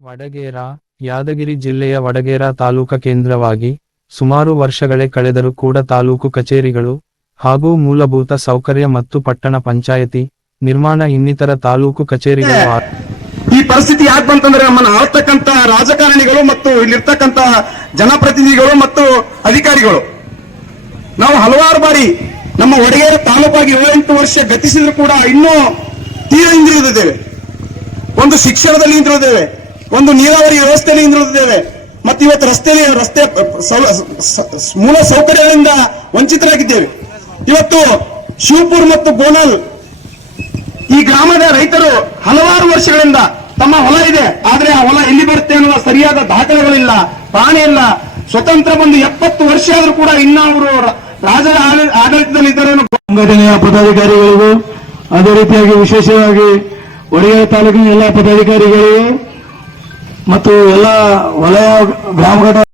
ವಡಗೇರ ಯಾದಗಿರಿ ಜಿಲ್ಲೆಯ ವಡಗೇರ ತಾಲೂಕ ಕೇಂದ್ರವಾಗಿ ಸುಮಾರು ವರ್ಷಗಳೇ ಕಳೆದರೂ ಕೂಡ ತಾಲೂಕು ಕಚೇರಿಗಳು ಹಾಗೂ ಮೂಲಭೂತ ಸೌಕರ್ಯ ಮತ್ತು ಪಟ್ಟಣ ಪಂಚಾಯತಿ ನಿರ್ಮಾಣ ಇನ್ನಿತರ ತಾಲೂಕು ಕಚೇರಿಗಳು ಈ ಪರಿಸ್ಥಿತಿ ಯಾಕೆ ಬಂತಂದ್ರೆ ನಮ್ಮನ್ನು ಆಳ್ತಕ್ಕಂತ ರಾಜಕಾರಣಿಗಳು ಮತ್ತು ಇಲ್ಲಿರ್ತಕ್ಕಂತ ಜನಪ್ರತಿನಿಧಿಗಳು ಮತ್ತು ಅಧಿಕಾರಿಗಳು ನಾವು ಹಲವಾರು ಬಾರಿ ನಮ್ಮ ವಡಗೇರ ತಾಲೂಕಾಗಿ 7-8 ವರ್ಷ ಗತಿಸಿದ್ರು ಕೂಡ ಇನ್ನೂ ತೀರ ಹಿಂದಿರುವುದಿದ್ದೇವೆ. ಒಂದು ಶಿಕ್ಷಣದಲ್ಲಿ ಹಿಂದಿರುವುದೇವೆ, ಒಂದು ನೀರಾವರಿ ವ್ಯವಸ್ಥೆಯಲ್ಲಿ ಹಿಂದಿರುವುದೇವೆ, ಮತ್ತು ಇವತ್ತು ರಸ್ತೆ ಮೂಲ ಸೌಕರ್ಯಗಳಿಂದ ವಂಚಿತರಾಗಿದ್ದೇವೆ. ಇವತ್ತು ಶಿವಪುರ ಮತ್ತು ಗೋನಲ್ ಈ ಗ್ರಾಮದ ರೈತರು ಹಲವಾರು ವರ್ಷಗಳಿಂದ ತಮ್ಮ ಹೊಲ ಇದೆ, ಆದ್ರೆ ಆ ಹೊಲ ಎಲ್ಲಿ ಬರುತ್ತೆ ಅನ್ನುವ ಸರಿಯಾದ ದಾಖಲೆಗಳಿಲ್ಲ, ಪ್ರಾಣಿ ಇಲ್ಲ. ಸ್ವತಂತ್ರ ಬಂದು 70 ವರ್ಷ ಆದ್ರೂ ಕೂಡ ಇನ್ನ ಅವರು ರಾಜರ ಆಡಳಿತದಲ್ಲಿದ್ದಾರೆ. ಸಂಘಟನೆಯ ಪದಾಧಿಕಾರಿಗಳಿಗೂ ಅದೇ ರೀತಿಯಾಗಿ ವಿಶೇಷವಾಗಿ ವಡಗೇರ ತಾಲೂಕಿನ ಎಲ್ಲ ಪದಾಧಿಕಾರಿಗಳಿಗೂ ಮತ್ತು ಎಲ್ಲ ವಲಯ ಗ್ರಾಮ ಘಟಕ